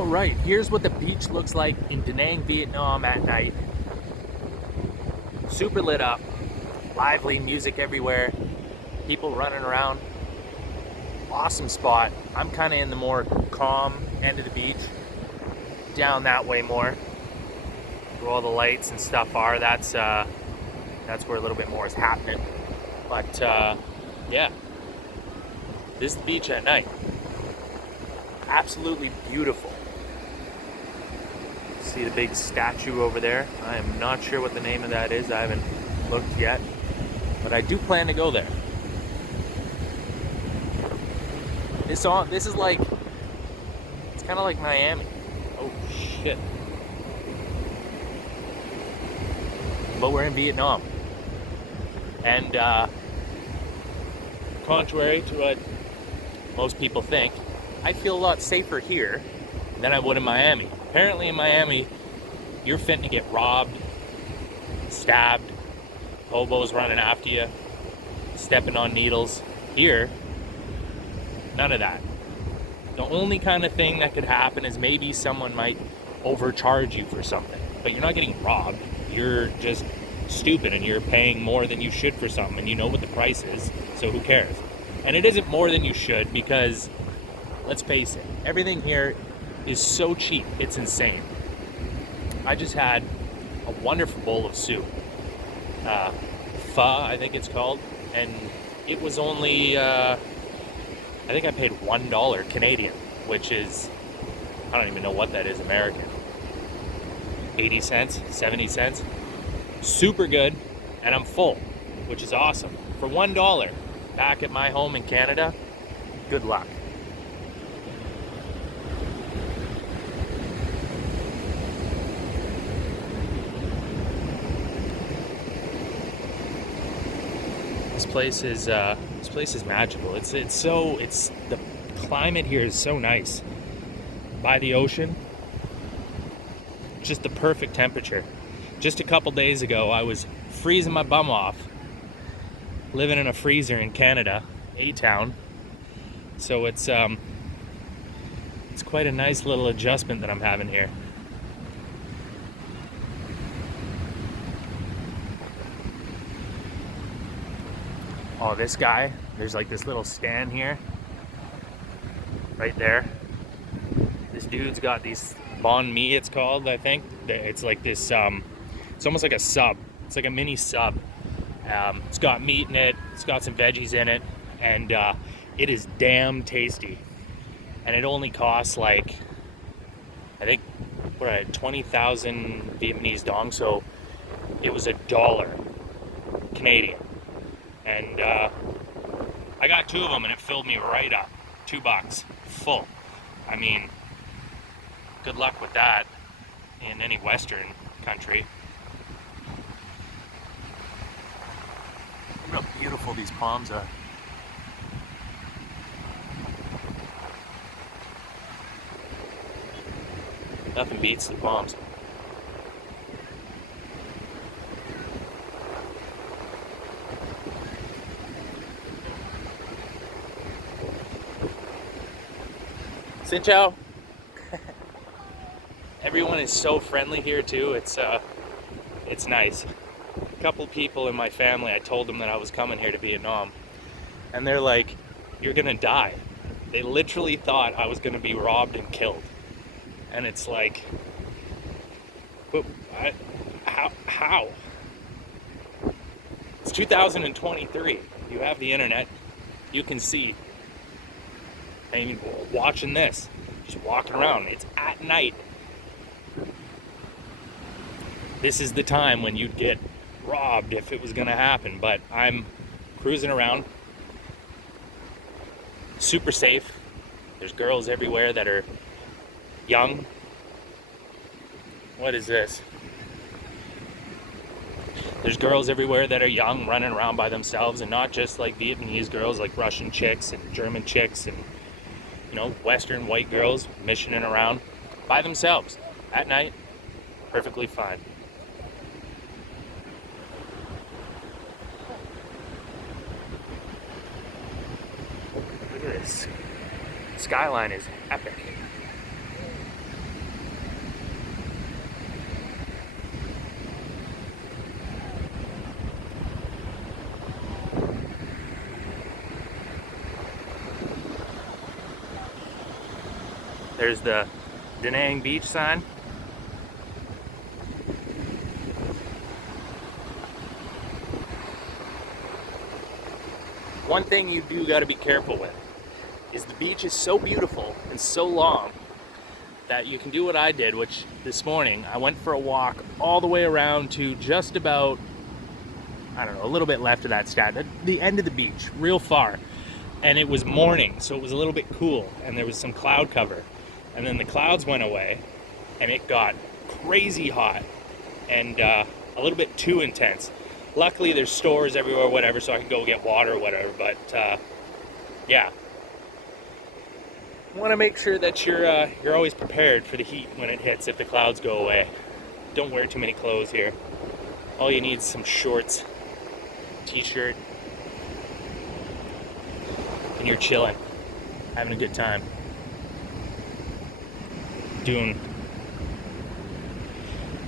Alright, here's what the beach looks like in Da Nang, Vietnam at night. Super lit up, lively, music everywhere, people running around. Awesome spot. I'm kind of in the more calm end of the beach, down that way more, where all the lights and stuff are. That's where a little bit more is happening. But yeah, this is the beach at night. Absolutely beautiful. See the big statue over there? I am not sure what the name of that is. I haven't looked yet, but I do plan to go there. This is like, it's kind of like Miami. Oh shit. But we're in Vietnam. And contrary to what most people think, I feel a lot safer here than I would in Miami. Apparently in Miami, you're fitting to get robbed, stabbed, hobos running after you, stepping on needles. Here, none of that. The only kind of thing that could happen is maybe someone might overcharge you for something, but you're not getting robbed. You're just stupid and you're paying more than you should for something, and you know what the price is, so who cares? And it isn't more than you should, because let's face it, everything here is so cheap, it's insane. I just had a wonderful bowl of soup, pho I think it's called, and it was only I think I paid $1 Canadian, which is, I don't even know what that is American. 80 cents, 70 cents. Super good, and I'm full, which is awesome. For $1 back at my home in Canada, good luck. This place is magical. It's the climate here is so nice. By the ocean, just the perfect temperature. Just a couple days ago, I was freezing my bum off, living in a freezer in Canada, A-Town. So it's quite a nice little adjustment that I'm having here. Oh, this guy, there's like this little stand here, right there. This dude's got these banh mi, it's called, I think. It's like this, it's almost like a sub. It's like a mini sub. It's got meat in it, it's got some veggies in it, and it is damn tasty. And it only costs like, I think, 20,000 Vietnamese dong, so it was $1 Canadian. And I got 2 of them and it filled me right up. $2, full. I mean, good luck with that in any Western country. Look how beautiful these palms are. Nothing beats the palms. Xin chào. Everyone is so friendly here too. It's nice. A couple people in my family, I told them that I was coming here to Vietnam, and they're like, "You're gonna die." They literally thought I was gonna be robbed and killed, and it's like, but how? It's 2023. You have the internet. You can see. I mean, watching this, just walking around, it's at night. This is the time when you'd get robbed if it was gonna happen, but I'm cruising around, super safe. There's girls everywhere that are young. What is this? There's girls everywhere that are young, running around by themselves, and not just like Vietnamese girls, like Russian chicks and German chicks and, you know, Western white girls missioning around by themselves at night, perfectly fine. Look at this. Skyline is epic. There's the Da Nang Beach sign. One thing you do got to be careful with is the beach is so beautiful and so long that you can do what I did, which this morning I went for a walk all the way around to just about, I don't know, a little bit left of that stand, the end of the beach, real far. And it was morning, so it was a little bit cool, and there was some cloud cover. And then the clouds went away, and it got crazy hot and a little bit too intense. Luckily, there's stores everywhere, whatever, so I could go get water or whatever. But yeah, want to make sure that you're always prepared for the heat when it hits. If the clouds go away, don't wear too many clothes here. All you need is some shorts, t-shirt, and you're chilling, having a good time, doing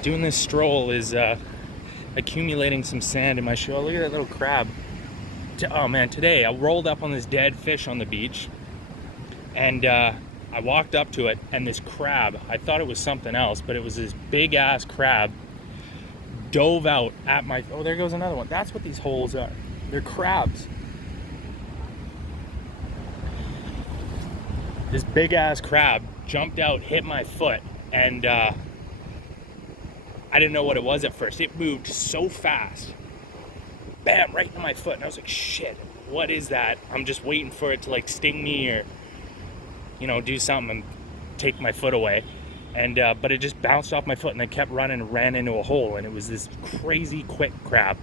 this stroll is accumulating some sand in my shoe. Oh, look at that little crab. Oh man, today I rolled up on this dead fish on the beach, and I walked up to it, and this crab, I thought it was something else, but it was this big ass crab, dove out at my, oh, there goes another one. That's what these holes are. They're crabs. This big ass crab jumped out, hit my foot, and I didn't know what it was at first. It moved so fast. Bam, right into my foot. And I was like, shit, what is that? I'm just waiting for it to like sting me or, you know, do something and take my foot away. And but it just bounced off my foot, and then kept running and ran into a hole, and it was this crazy quick crab.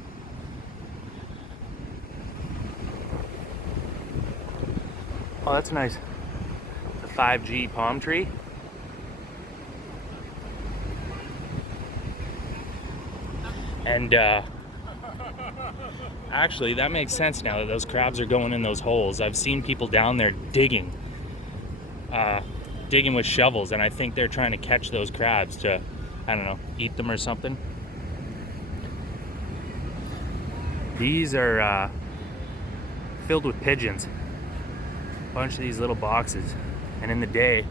Oh, that's nice. The 5G palm tree. And actually, that makes sense now that those crabs are going in those holes. I've seen people down there digging with shovels, and I think they're trying to catch those crabs to, I don't know, eat them or something. These are filled with pigeons. A bunch of these little boxes. And in the day,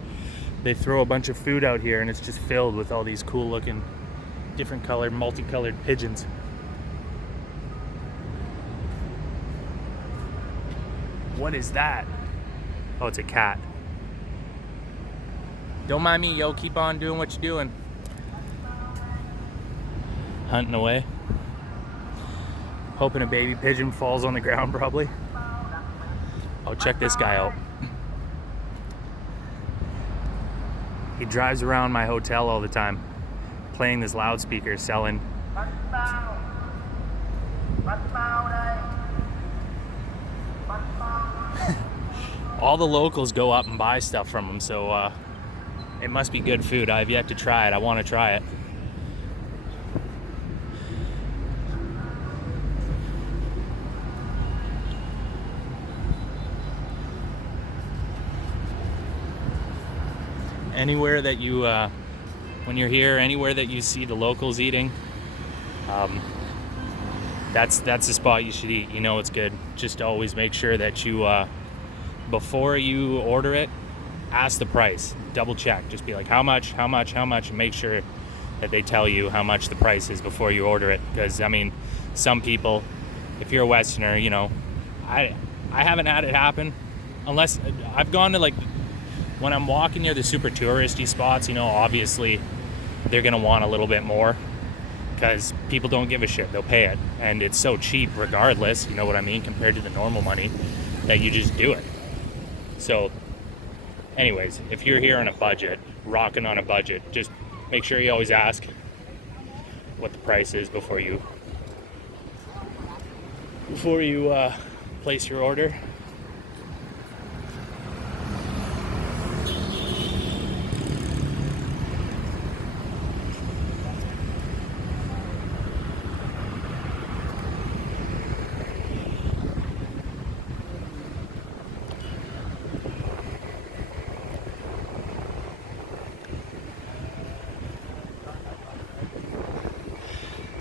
they throw a bunch of food out here, and it's just filled with all these cool looking, different colored, multicolored pigeons. What is that? Oh, it's a cat. Don't mind me, yo. Keep on doing what you're doing. Hunting away. Hoping a baby pigeon falls on the ground, probably. Oh, check this guy out. He drives around my hotel all the time, playing this loudspeaker, selling. All the locals go up and buy stuff from him, so it must be good food. I've yet to try it. I want to try it. Anywhere that you, when you're here, anywhere that you see the locals eating, that's the spot you should eat. You know it's good. Just always make sure that you, before you order it, ask the price. Double check. Just be like, how much, and make sure that they tell you how much the price is before you order it. Because, I mean, some people, if you're a Westerner, you know, I haven't had it happen unless I've gone to, like, when I'm walking near the super touristy spots, you know, obviously they're going to want a little bit more because people don't give a shit. They'll pay it. And it's so cheap regardless, you know what I mean, compared to the normal money, that you just do it. So anyways, if you're here on a budget, rocking on a budget, just make sure you always ask what the price is before you place your order.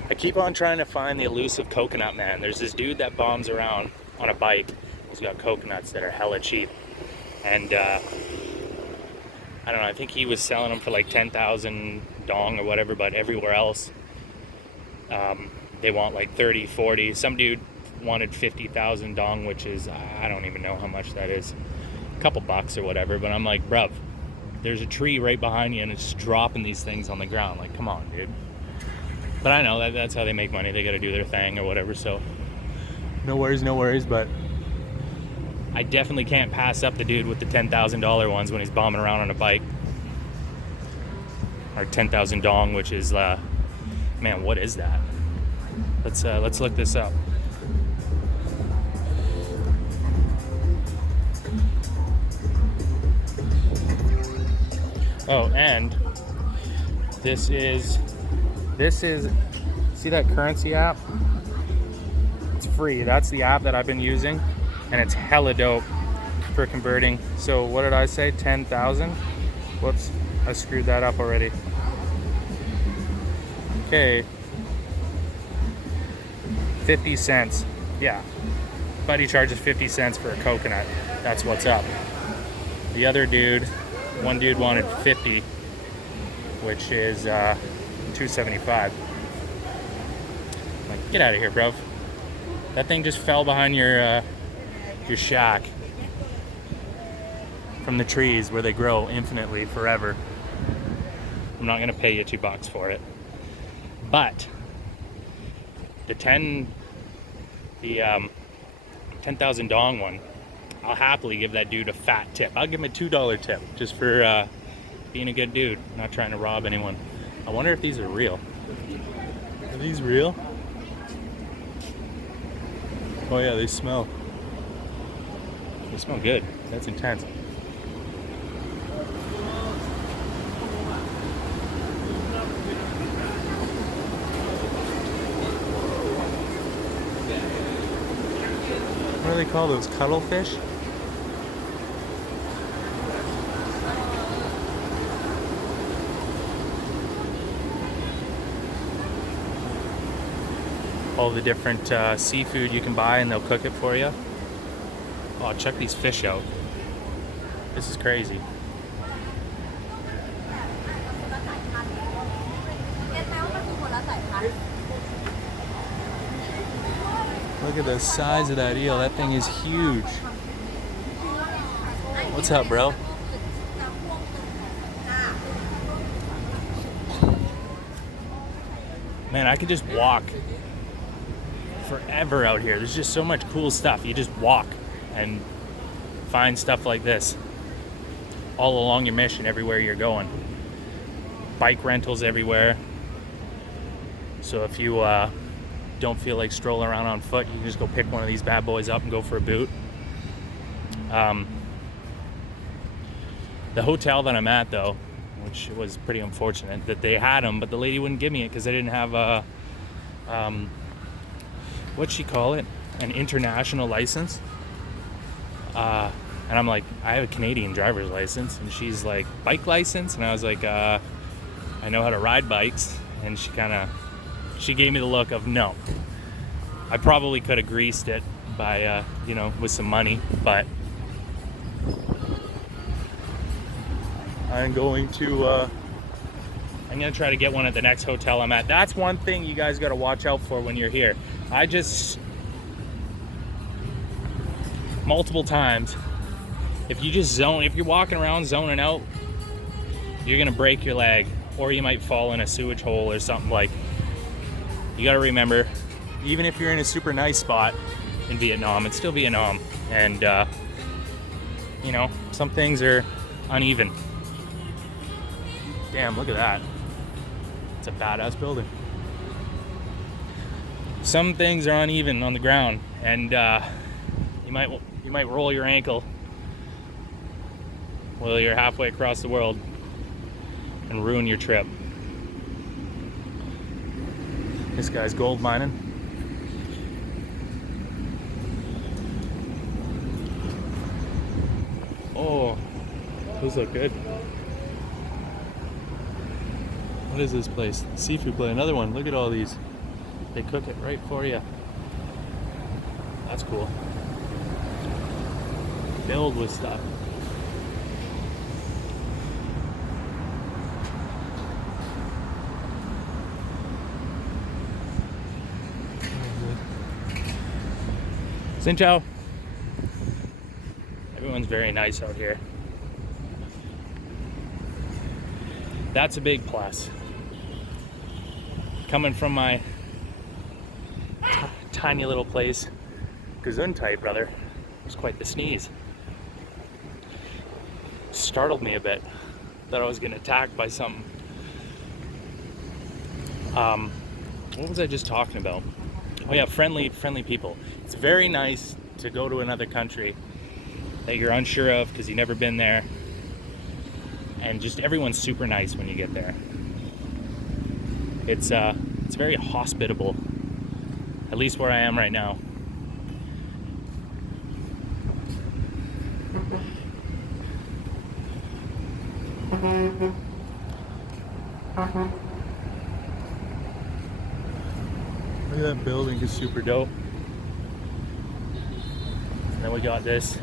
I keep on trying to find the elusive coconut man. There's this dude that bombs around on a bike. He's got coconuts that are hella cheap. And I don't know, I think he was selling them for like 10,000 dong or whatever, but everywhere else they want like 30, 40. Some dude wanted 50,000 dong, which is, I don't even know how much that is, a couple bucks or whatever. But I'm like, bruv, there's a tree right behind you and it's dropping these things on the ground. Like, come on, dude. But I know that's how they make money. They got to do their thing or whatever. So no worries. But I definitely can't pass up the dude with the $10,000 ones when he's bombing around on a bike. Or 10,000 dong, which is, man, what is that? Let's look this up. Oh, and this is, see that currency app? It's free. That's the app that I've been using, and it's hella dope for converting. So what did I say? 10,000? Whoops, I screwed that up already. Okay. 50 cents. Yeah. Buddy charges 50 cents for a coconut. That's what's up. The other dude, one dude wanted 50, which is $2.75. Like, get out of here, bro. That thing just fell behind your shack from the trees where they grow infinitely forever. I'm not gonna pay you $2 for it, but the 10,000 dong one, I'll happily give that dude a fat tip. I'll give him a $2 tip just for being a good dude, not trying to rob anyone. I wonder if these are real. Are these real? Oh yeah, they smell. They smell good. That's intense. What do they call those? Cuttlefish? All the different seafood you can buy, and they'll cook it for you. Oh, check these fish out. This is crazy. Look at the size of that eel. That thing is huge. What's up, bro? Man, I could just walk forever out here. There's just so much cool stuff. You just walk and find stuff like this all along your mission, everywhere you're going. Bike rentals everywhere. So if you don't feel like strolling around on foot, you can just go pick one of these bad boys up and go for a boot. The hotel that I'm at, though, which was pretty unfortunate that they had them, but the lady wouldn't give me it because they didn't have a what'd she call it? An international license. And I'm like, I have a Canadian driver's license, and she's like, bike license, and I was like, I know how to ride bikes, and she gave me the look of no. I probably could have greased it by, with some money, but I'm going to try to get one at the next hotel I'm at. That's one thing you guys got to watch out for when you're here. Multiple times, if you're walking around zoning out, you're gonna break your leg, or you might fall in a sewage hole or something. Like, you gotta remember, even if you're in a super nice spot in Vietnam, it's still Vietnam, and some things are uneven. Damn, look at that. It's a badass building. Some things are uneven on the ground, and you might roll your ankle while you're halfway across the world and ruin your trip. This guy's gold mining. Oh, those look good. What is this place? Seafood place. Another one. Look at all these. They cook it right for you. That's cool. Filled with stuff. Xin chào. Everyone's very nice out here. That's a big plus. Coming from my tiny little place, Gesundheit, brother. It was quite the sneeze. Startled me a bit. Thought I was getting attacked by something. What was I just talking about? Oh yeah, friendly people. It's very nice to go to another country that you're unsure of because you've never been there, and just everyone's super nice when you get there. It's very hospitable, at least where I am right now. Look at that building, is super dope. And then we got this.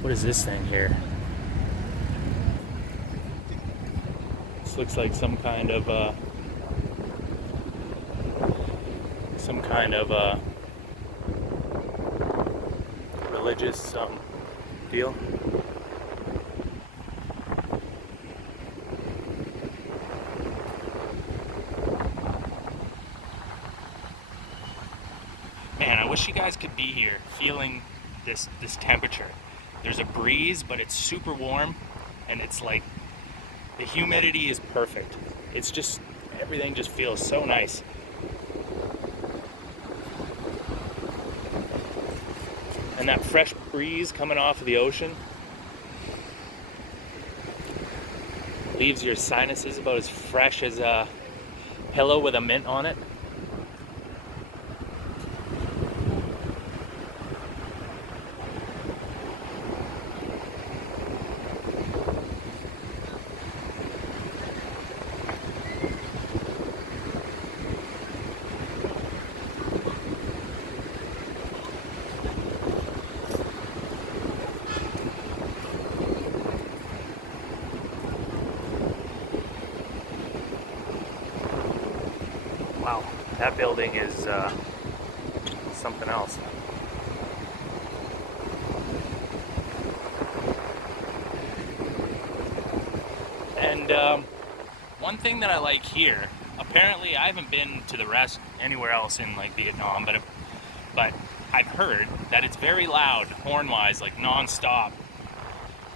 What is this thing here? This looks like some kind of religious deal. Man, I wish you guys could be here feeling this temperature. There's a breeze, but it's super warm, and it's like the humidity is perfect. It's just, everything just feels so nice. And that fresh breeze coming off of the ocean leaves your sinuses about as fresh as a pillow with a mint on it. Wow, that building is something else. And one thing that I like here, apparently I haven't been to the rest anywhere else in like Vietnam, but I've heard that it's very loud, horn-wise, like non-stop.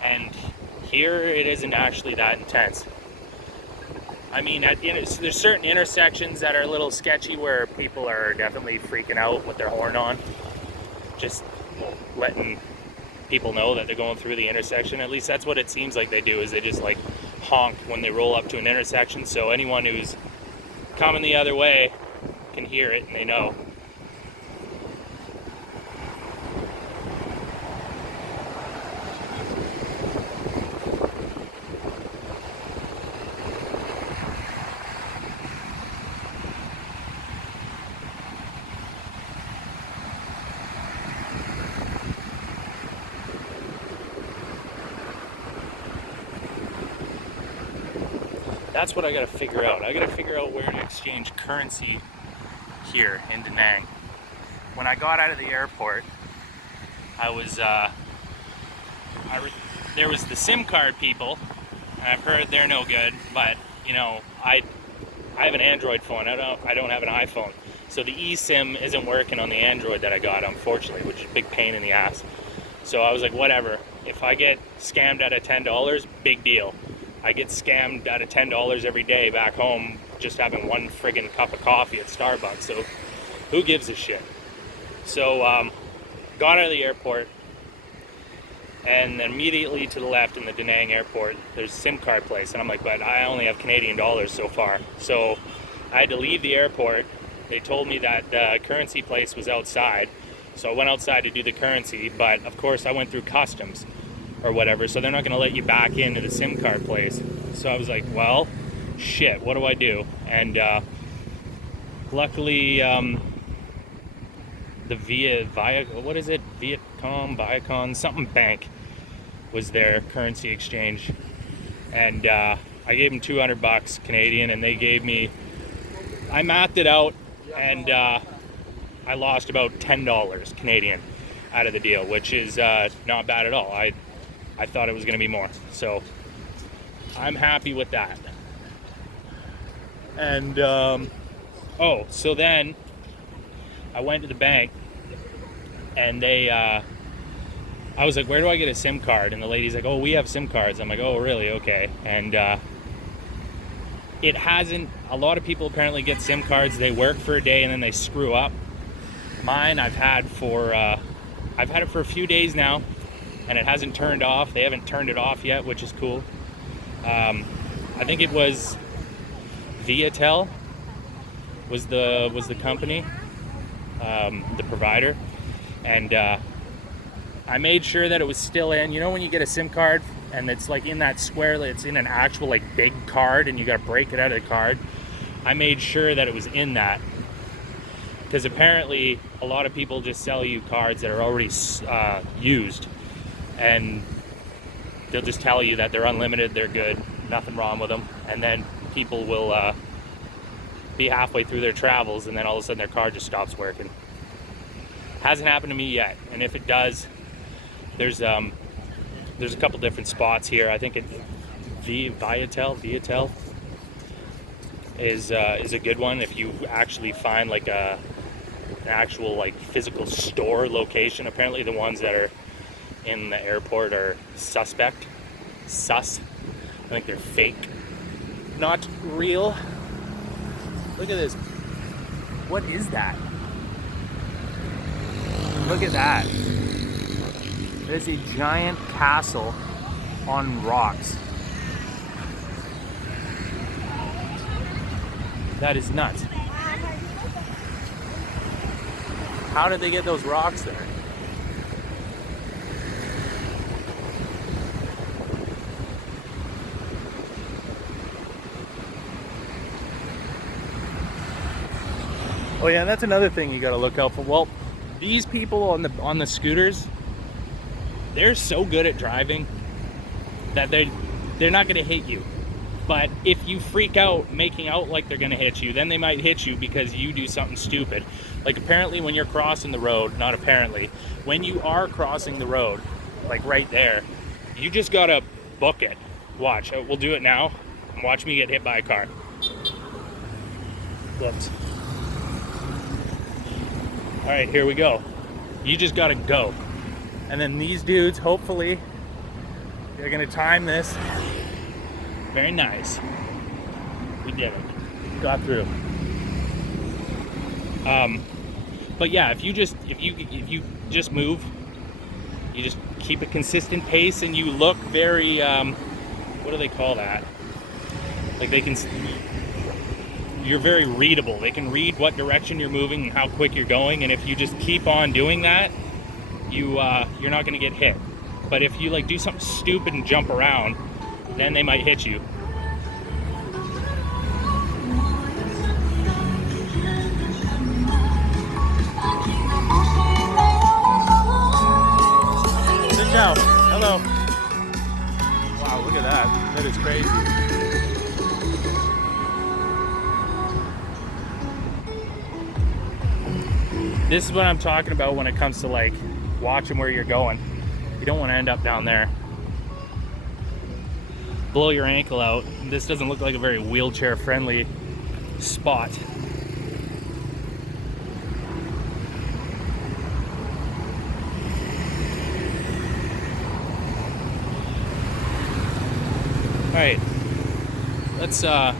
And here it isn't actually that intense. I mean, there's certain intersections that are a little sketchy where people are definitely freaking out with their horn on, just letting people know that they're going through the intersection. At least that's what it seems like they do, is they just like honk when they roll up to an intersection, so anyone who's coming the other way can hear it and they know. That's what I gotta figure out. I gotta figure out where to exchange currency here in Da Nang. When I got out of the airport, there was the SIM card people, and I've heard they're no good, but you know, I have an Android phone. I don't have an iPhone. So the eSIM isn't working on the Android that I got, unfortunately, which is a big pain in the ass. So I was like, whatever. If I get scammed out of $10, big deal. I get scammed out of $10 every day back home just having one friggin' cup of coffee at Starbucks, so who gives a shit? So got out of the airport, and then immediately to the left in the Da Nang airport there's a SIM card place, and I'm like, but I only have Canadian dollars so far. So I had to leave the airport. They told me that the currency place was outside, so I went outside to do the currency, but of course I went through customs or whatever, so they're not going to let you back into the SIM card place. So I was like, well, shit, what do I do? And luckily the Viacom, something bank was their currency exchange, and I gave them $200 Canadian, and they gave me, I mathed it out, and I lost about $10 Canadian. out of the deal, which is not bad at all. I thought it was going to be more, so I'm happy with that. And oh, so then I went to the bank, and I was like, where do I get a SIM card? And the lady's like, oh, we have SIM cards. I'm like, oh, really? Okay. And it hasn't, a lot of people apparently get SIM cards, they work for a day and then they screw up. Mine I've had it for a few days now, and it hasn't turned off. They haven't turned it off yet, which is cool. I think it was Viatel was the company, the provider, and I made sure that it was still in. You know when you get a SIM card and it's like in that square, it's in an actual like big card and you got to break it out of the card? I made sure that it was in that, because apparently a lot of people just sell you cards that are already used, and they'll just tell you that they're unlimited, they're good, nothing wrong with them, and then people will be halfway through their travels and then all of a sudden their card just stops working. Hasn't happened to me yet, and if it does, there's a couple different spots here. I think Viatel is a good one if you actually find like an actual like physical store location. Apparently the ones that are in the airport are sus. I think they're fake, not real. Look at this. What is that? Look at that. It is a giant castle on rocks. That is nuts. How did they get those rocks there? Oh yeah, that's another thing you gotta look out for. Well, these people on the scooters, they're so good at driving that they're not gonna hit you. But if you freak out making out like they're gonna hit you, then they might hit you because you do something stupid. Like apparently when you're crossing the road, not apparently, when you are crossing the road, like right there, you just gotta book it. Watch, we'll do it now. Watch me get hit by a car. Whoops. All right, here we go. You just gotta go. And then these dudes, hopefully, they're gonna time this. Very nice. We did it. Got through. But yeah, if you just move, you just keep a consistent pace, and you look very what do they call that? Like you're very readable. They can read what direction you're moving and how quick you're going, and if you just keep on doing that, you're not going to get hit. But if you like do something stupid and jump around, then they might hit you. Sit down. Hello. Wow, look at that. That is crazy. This is what I'm talking about when it comes to like watching where you're going. You don't want to end up down there. Blow your ankle out. This doesn't look like a very wheelchair friendly spot. All right, let's man,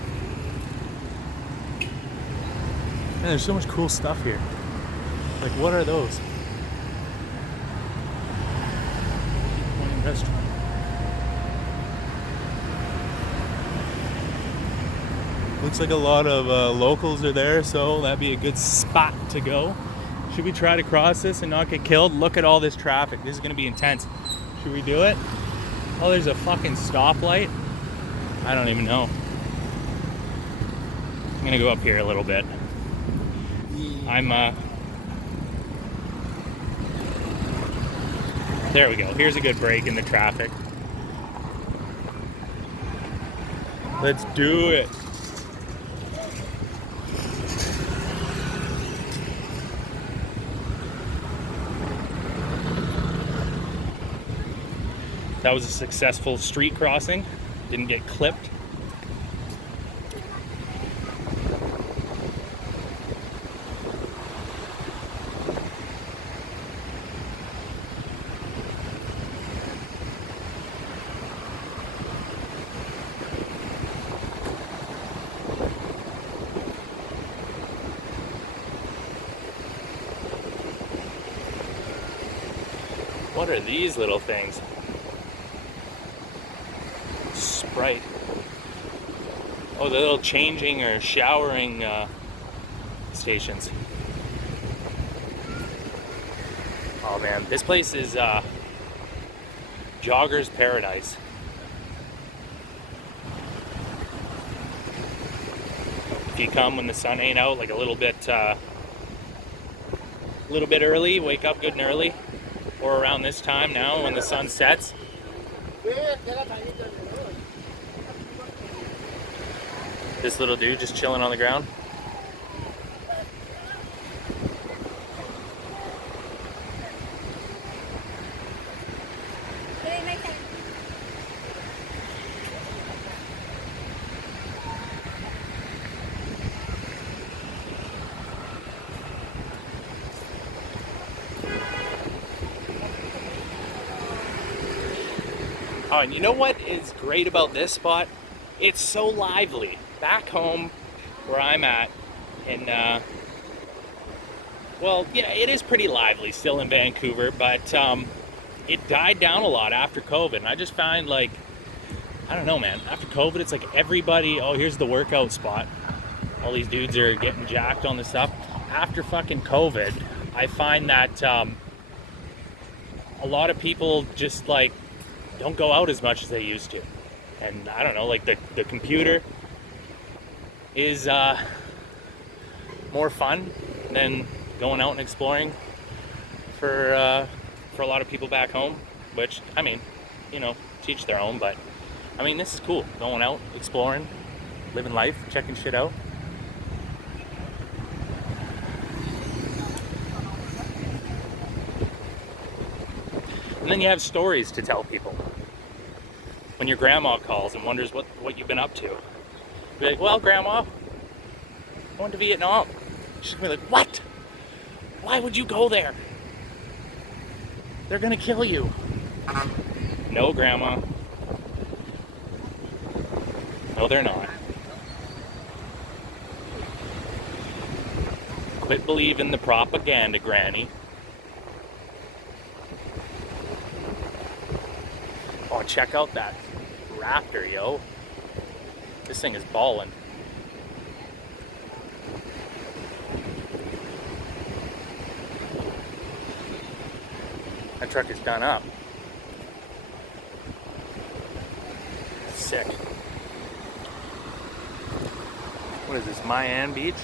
there's so much cool stuff here. Like, what are those? Wine restaurant. Looks like a lot of locals are there, so that'd be a good spot to go. Should we try to cross this and not get killed? Look at all this traffic. This is gonna be intense. Should we do it? Oh, there's a fucking stoplight. I don't even know. I'm gonna go up here a little bit. There we go. Here's a good break in the traffic. Let's do it. That was a successful street crossing. Didn't get clipped. What are these little things? Sprite. Oh, the little changing or showering stations. Oh man, this place is jogger's paradise. If you come when the sun ain't out, like a little bit early, wake up good and early, or around this time now when the sun sets. This little dude just chilling on the ground. Oh, and you know what is great about this spot? It's so lively. Back home where I'm at, and well, yeah, it is pretty lively still in Vancouver, but it died down a lot after COVID. And I just find, like, I don't know, man, after COVID, it's like everybody, oh, here's the workout spot. All these dudes are getting jacked on this stuff. After fucking COVID, I find that a lot of people just, like, don't go out as much as they used to. And I don't know, like the computer is more fun than going out and exploring for a lot of people back home, which, I mean, you know, teach their own, but I mean, this is cool. Going out, exploring, living life, checking shit out. And then you have stories to tell people. When your grandma calls and wonders what you've been up to. Be like, well, Grandma, I went to Vietnam. She's gonna be like, what? Why would you go there? They're gonna kill you. No, Grandma. No, they're not. Quit believing the propaganda, Granny. Oh, check out that Raptor, yo. This thing is ballin'. That truck is done up. Sick. What is this, Mayan Beach?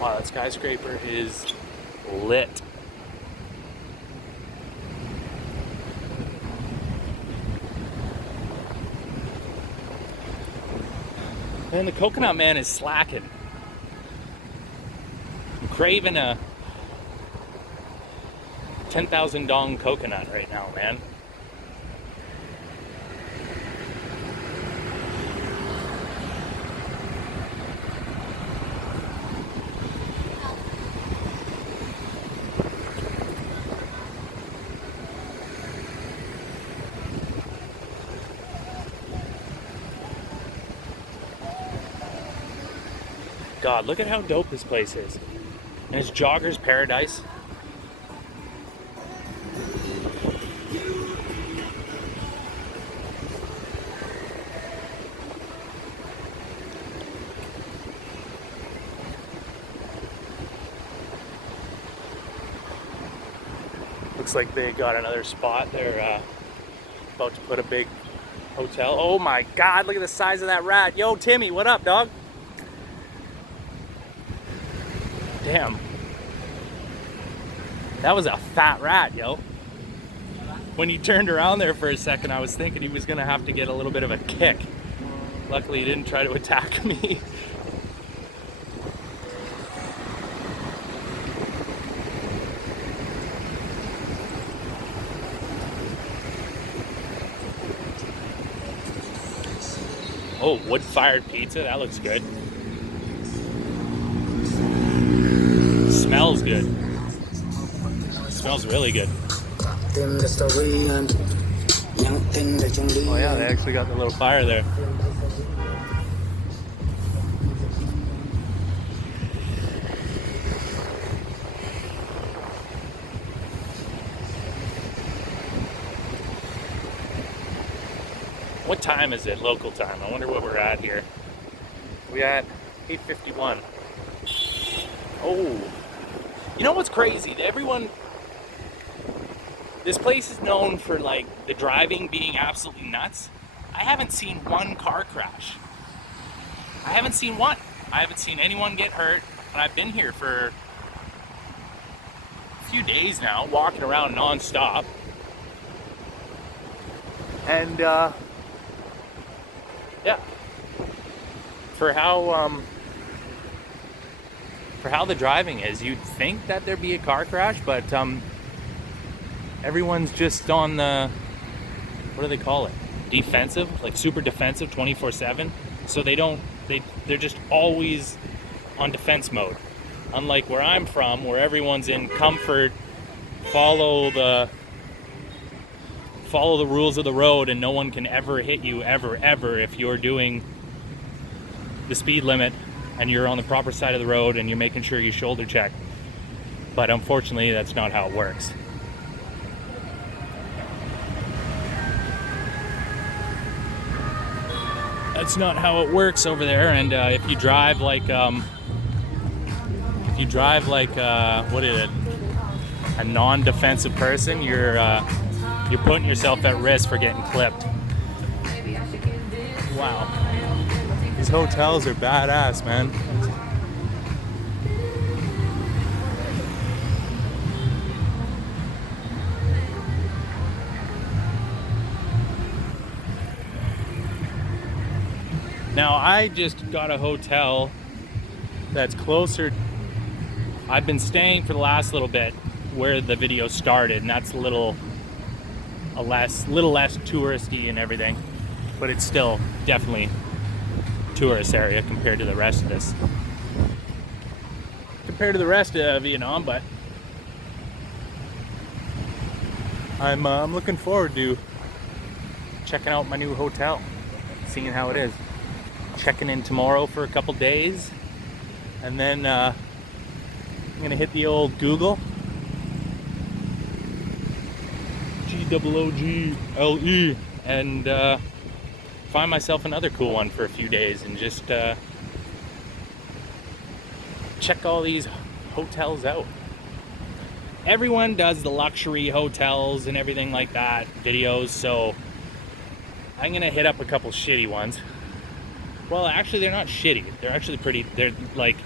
Wow, that skyscraper is lit. Man, the coconut man is slacking. I'm craving a 10,000 dong coconut right now, man. God, look at how dope this place is. And it's jogger's paradise. Looks like they got another spot. They're about to put a big hotel. Oh my God, look at the size of that rat. Yo, Timmy, what up, dog? Damn. That was a fat rat, yo. When he turned around there for a second, I was thinking he was gonna have to get a little bit of a kick. Luckily, he didn't try to attack me. Oh, wood-fired pizza, that looks good. Smells good. Smells really good. Oh yeah, they actually got the little fire there. What time is it, local time? I wonder what we're at here. We at 8:51. Oh, you know what's crazy? This place is known for like the driving being absolutely nuts. I haven't seen one car crash. I haven't seen one. I haven't seen anyone get hurt, and I've been here for a few days now, walking around non-stop. And yeah, for how the driving is, you'd think that there'd be a car crash, but everyone's just on the, what do they call it? Defensive, like super defensive 24/7. So they're just always on defense mode. Unlike where I'm from, where everyone's in comfort, follow the rules of the road, and no one can ever hit you ever if you're doing the speed limit and you're on the proper side of the road and you're making sure you shoulder check. But unfortunately, that's not how it works. That's not how it works over there. And if you drive like what is it, a non-defensive person, you're putting yourself at risk for getting clipped. Wow, these hotels are badass, man. Now, I just got a hotel that's closer. I've been staying for the last little bit where the video started, and that's a little less touristy and everything, but it's still definitely tourist area compared to the rest of this. Compared to the rest of Vietnam, but I'm looking forward to checking out my new hotel, seeing how it is. Checking in tomorrow for a couple days, and then I'm gonna hit the old Google, Google, and find myself another cool one for a few days, and just check all these hotels out. Everyone does the luxury hotels and everything like that videos, so I'm gonna hit up a couple shitty ones. Well, actually, they're not shitty. They're actually pretty. They're like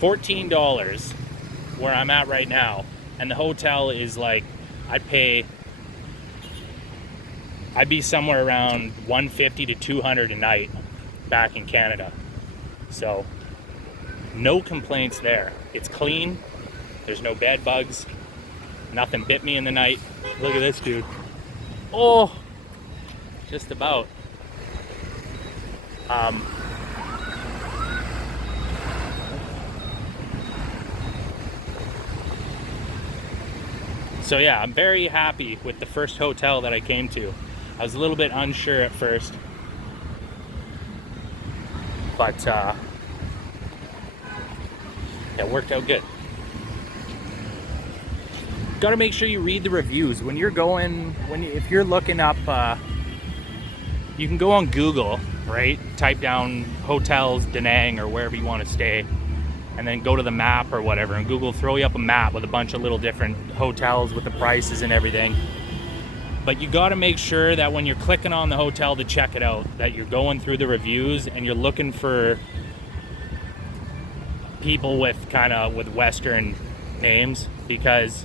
$14 where I'm at right now, and the hotel is like, I'd be somewhere around $150 to $200 a night back in Canada. So no complaints there. It's clean. There's no bed bugs. Nothing bit me in the night. Look at this dude. Oh, just about. So yeah, I'm very happy with the first hotel that I came to. I was a little bit unsure at first, but it worked out good. Got to make sure you read the reviews when you're going. If you're looking up, you can go on Google, right? Type down hotels Da Nang or wherever you want to stay, and then go to the map or whatever, and Google throw you up a map with a bunch of little different hotels with the prices and everything. But you got to make sure that when you're clicking on the hotel to check it out, that you're going through the reviews and you're looking for people with with Western names, because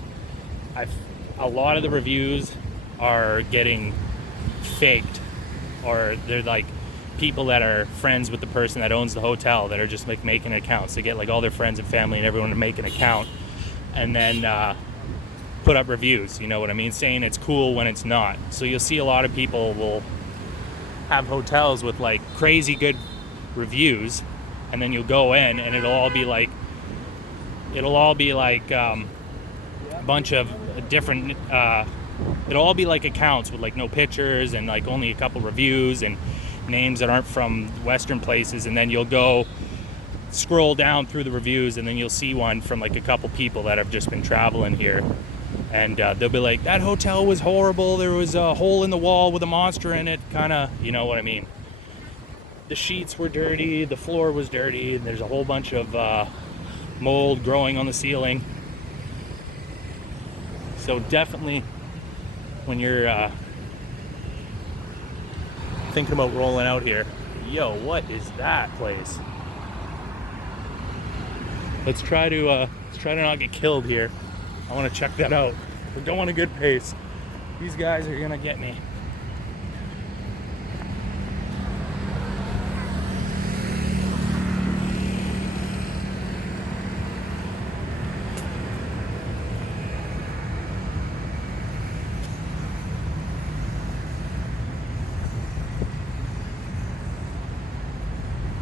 a lot of the reviews are getting faked, or they're like people that are friends with the person that owns the hotel that are just like making accounts. They get like all their friends and family and everyone to make an account and then put up reviews, you know what I mean, saying it's cool when it's not. So you'll see a lot of people will have hotels with like crazy good reviews, and then you'll go in and it'll all be like a bunch of different it'll all be like accounts with like no pictures and like only a couple reviews and names that aren't from Western places. And then you'll go scroll down through the reviews and then you'll see one from like a couple people that have just been traveling here, and they'll be like, that hotel was horrible, there was a hole in the wall with a monster in it, you know what I mean. The sheets were dirty, the floor was dirty, and there's a whole bunch of mold growing on the ceiling. So definitely when you're thinking about rolling out here, yo, what is that place? Let's try to not get killed here. I want to check that out. We're going a good pace. These guys are gonna get me.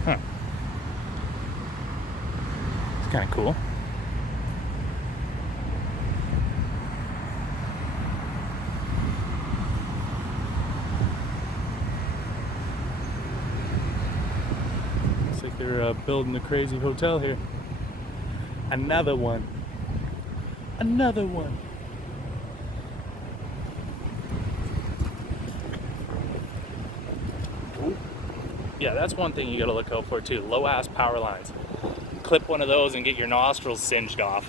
Huh. It's kind of cool. Looks like they're building a crazy hotel here. Another one. Another one. Yeah, that's one thing you gotta look out for too. Low ass power lines. Clip one of those and get your nostrils singed off.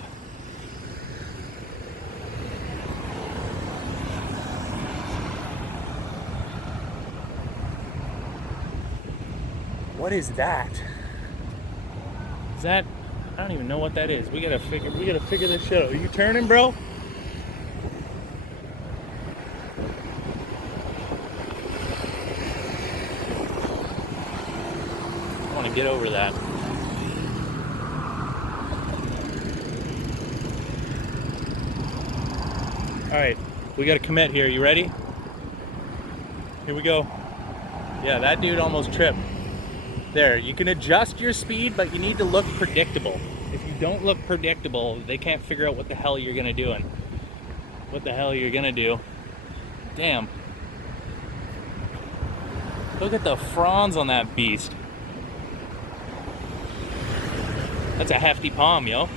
What is that? Is that? I don't even know what that is. We gotta figure this shit out. Are you turning, bro? I want to get over that. All right, we got to commit here. You ready? Here we go. Yeah, that dude almost tripped. There, you can adjust your speed, but you need to look predictable. If you don't look predictable, they can't figure out what the hell you're gonna do. Damn. Look at the fronds on that beast. That's a hefty palm, yo.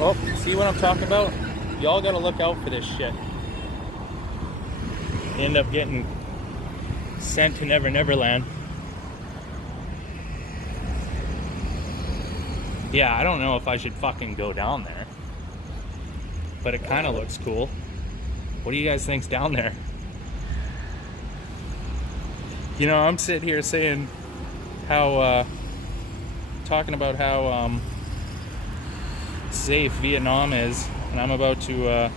Oh, see what I'm talking about? Y'all gotta look out for this shit. You end up getting sent to Never Never Land. Yeah, I don't know if I should fucking go down there, but it kind of looks cool. What do you guys think's down there? You know, I'm sitting here saying how, talking about how safe Vietnam is, and I'm about to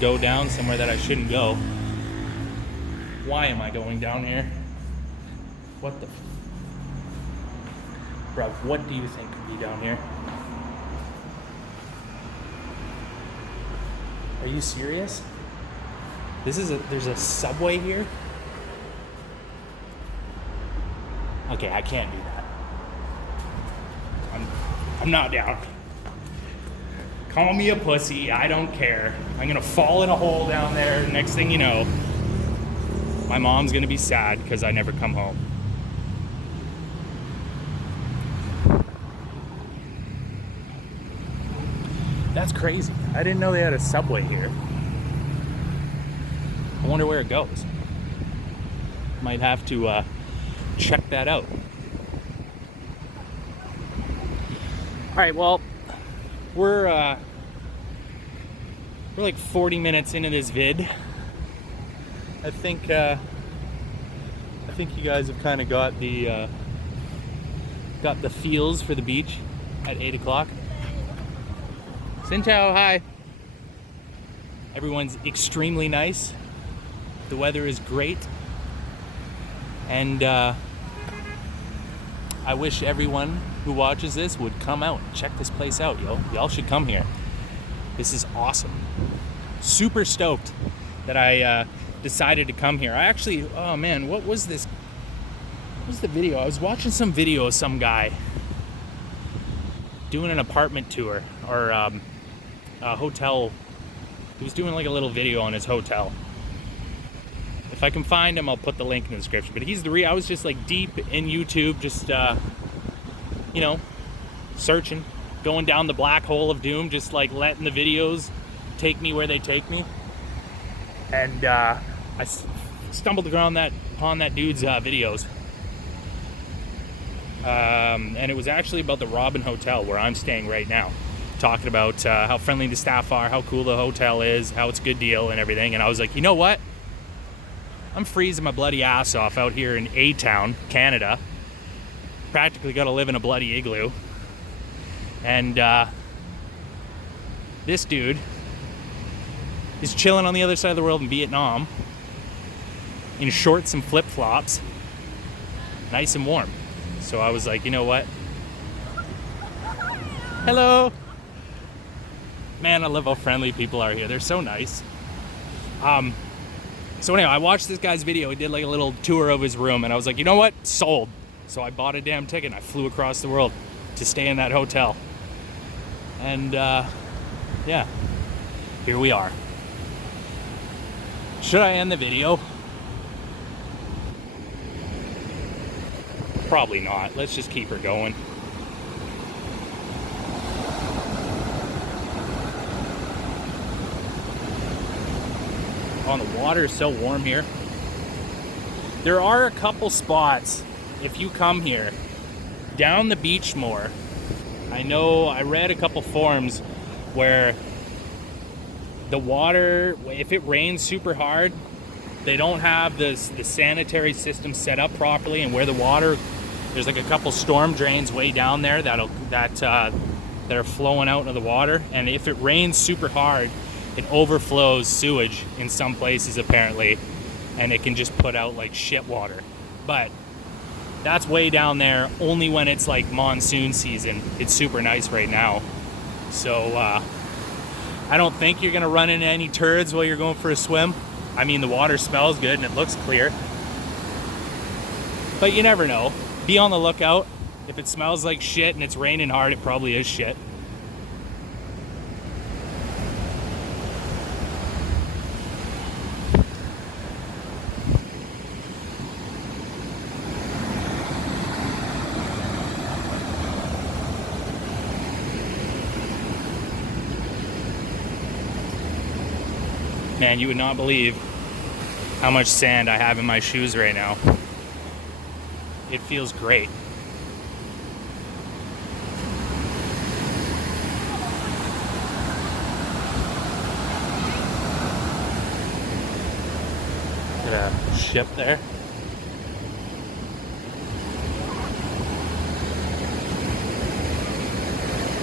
go down somewhere that I shouldn't go. Why am I going down here? What the? Bruv, what do you think could be down here? Are you serious? There's a subway here? Okay, I can't do that. I'm not down. Call me a pussy, I don't care. I'm gonna fall in a hole down there. Next thing you know, my mom's gonna be sad because I never come home. That's crazy. I didn't know they had a subway here. I wonder where it goes. Might have to check that out. All right, well, we're like 40 minutes into this vid. I think you guys have kind of got the got the feels for the beach at 8 o'clock. Xin chào, hi. Everyone's extremely nice. The weather is great. And I wish everyone who watches this would come out and check this place out, yo. Y'all should come here. This is awesome. Super stoked that I decided to come here. I actually, oh man, what was this? What was the video? I was watching some video of some guy doing an apartment tour or a hotel. He was doing like a little video on his hotel. If I can find him, I'll put the link in the description. But he's I was just like deep in YouTube, just you know, searching, going down the black hole of doom, just like letting the videos take me where they take me. And I stumbled upon that dude's videos. And it was actually about the Robin Hotel where I'm staying right now. Talking about how friendly the staff are, how cool the hotel is, how it's a good deal and everything. And I was like, you know what? I'm freezing my bloody ass off out here in A-Town, Canada. Practically got to live in a bloody igloo. And this dude is chilling on the other side of the world in Vietnam in shorts and flip-flops, nice and warm. So I was like, you know what? Hello. Man, I love how friendly people are here. They're so nice. So anyway, I watched this guy's video. He did like a little tour of his room, and I was like, you know what? Sold. So I bought a damn ticket, and I flew across the world to stay in that hotel. And yeah, here we are. Should I end the video? Probably not. Let's just keep her going. Oh, the water is so warm here. There are a couple spots, if you come here, down the beach more. I know I read a couple forums where the water, if it rains super hard, they don't have the sanitary system set up properly, and where the water, there's like a couple storm drains way down there that are flowing out into the water, and if it rains super hard, it overflows sewage in some places apparently, and it can just put out like shit water. But that's way down there, only when it's like monsoon season. It's super nice right now. So I don't think you're gonna run into any turds while you're going for a swim. I mean, the water smells good and it looks clear, but you never know. Be on the lookout. If it smells like shit and it's raining hard, it probably is shit. Man, you would not believe how much sand I have in my shoes right now. It feels great. Got a ship there.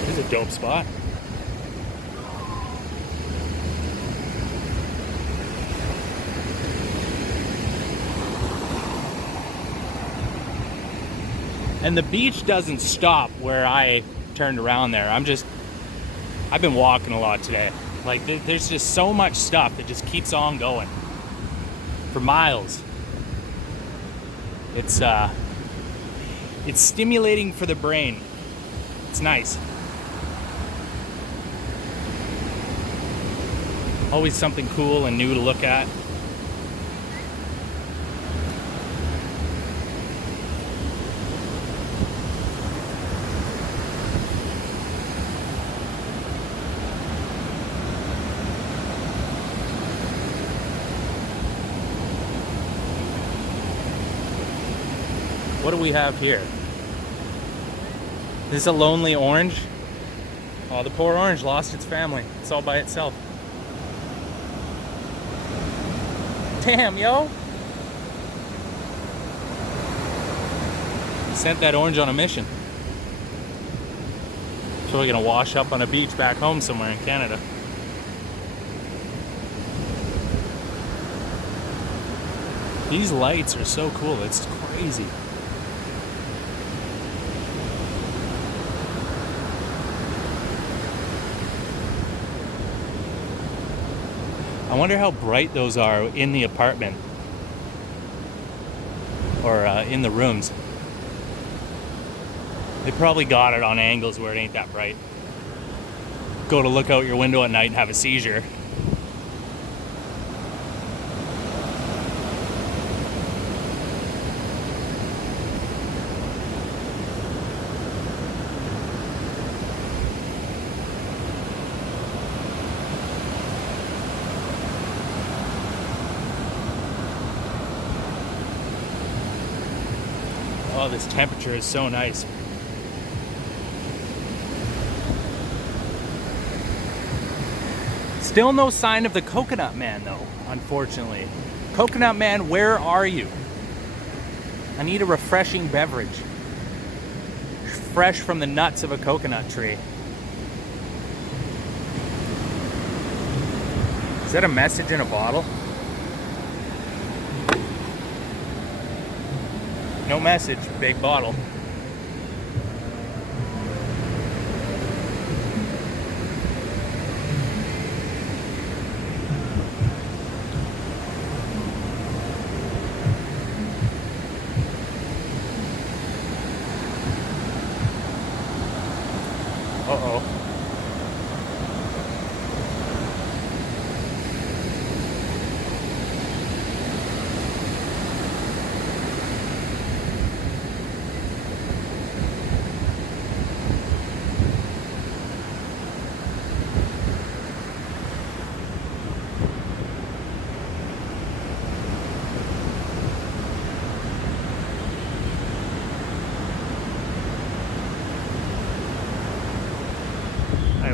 This is a dope spot. And the beach doesn't stop where I turned around there. I've been walking a lot today. Like, there's just so much stuff that just keeps on going for miles. It's stimulating for the brain. It's nice. Always something cool and new to look at. What do we have here? This is a lonely orange. Oh, the poor orange lost its family. It's all by itself. Damn, yo. Sent that orange on a mission. So we're gonna wash up on a beach back home somewhere in Canada. These lights are so cool, it's crazy. I wonder how bright those are in the apartment or in the rooms. They probably got it on angles where it ain't that bright. Go to look out your window at night and have a seizure. Oh, this temperature is so nice. Still no sign of the Coconut Man though, unfortunately. Coconut Man, where are you? I need a refreshing beverage. Fresh from the nuts of a coconut tree. Is that a message in a bottle? No message, big bottle. Uh-oh.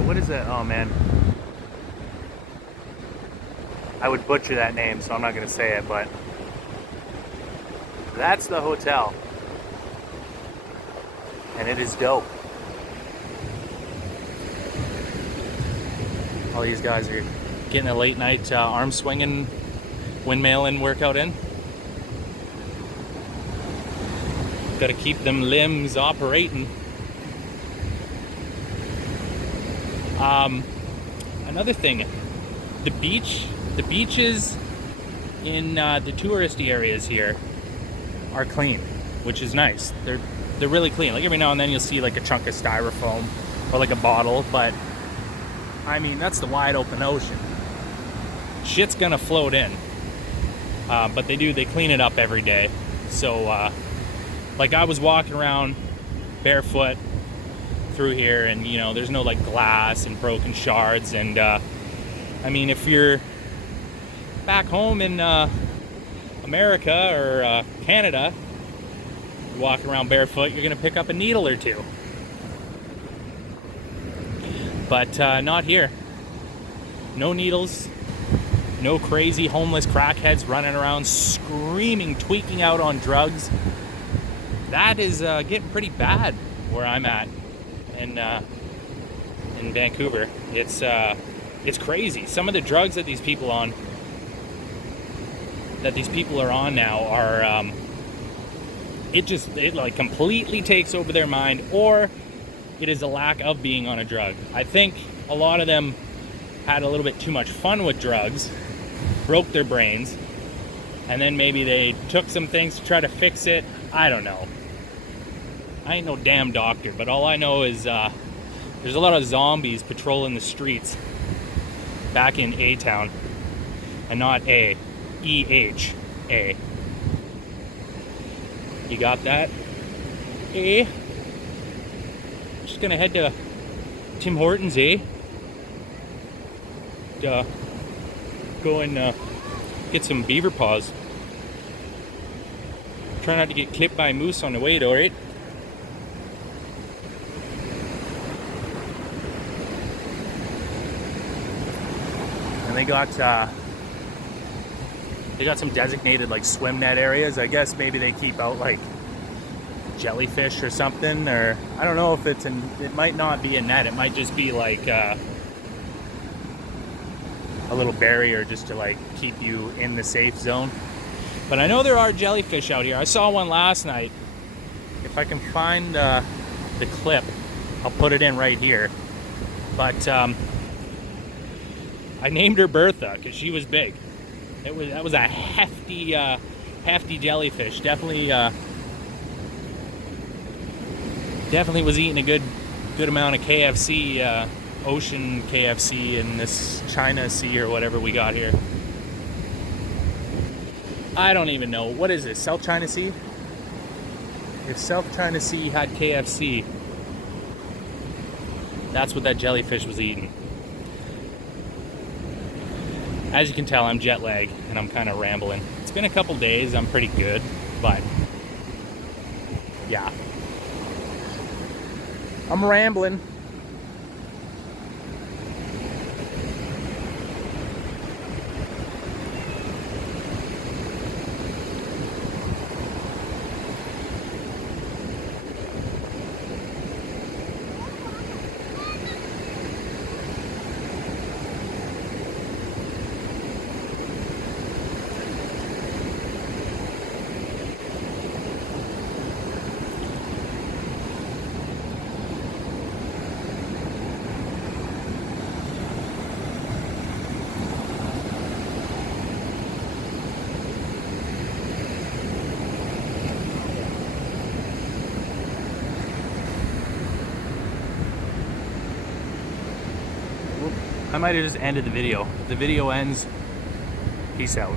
What is that? Oh man. I would butcher that name, so I'm not gonna say it, but that's the hotel. And it is dope. All these guys are getting a late night arm swinging, windmilling workout in. Gotta keep them limbs operating. Another thing, the beaches in the touristy areas here are clean, which is nice. They're really clean. Like every now and then you'll see like a chunk of styrofoam or like a bottle, but I mean that's the wide open ocean. Shit's gonna float in, but they clean it up every day. So like I was walking around barefoot through here, and you know there's no like glass and broken shards, and I mean if you're back home in America or Canada, you walk around barefoot, you're gonna pick up a needle or two, but not here. No needles, no crazy homeless crackheads running around screaming, tweaking out on drugs. That is getting pretty bad where I'm at in Vancouver. It's crazy. Some of the drugs that these people are on now are it like completely takes over their mind, or it is a lack of being on a drug. I think a lot of them had a little bit too much fun with drugs, broke their brains, and then maybe they took some things to try to fix it. I don't know. I ain't no damn doctor, but all I know is there's a lot of zombies patrolling the streets back in A-Town, and not A, E-H-A. You got that? A. Just gonna head to Tim Hortons, eh? Go and get some beaver paws. Try not to get clipped by a moose on the way, though, right? They got some designated like swim net areas. I guess maybe they keep out like jellyfish or something, or I don't know if it's it might not be a net. It might just be like a little barrier just to like keep you in the safe zone. But I know there are jellyfish out here. I saw one last night. If I can find the clip, I'll put it in right here. But I named her Bertha because she was big. That was a hefty jellyfish. Definitely was eating a good amount of KFC, ocean KFC in this China Sea or whatever we got here. I don't even know. What is this? South China Sea? If South China Sea had KFC, that's what that jellyfish was eating. As you can tell, I'm jet lagged and I'm kind of rambling. It's been a couple days. I'm pretty good, but yeah. I'm rambling. I might have just ended the video. If the video ends, peace out.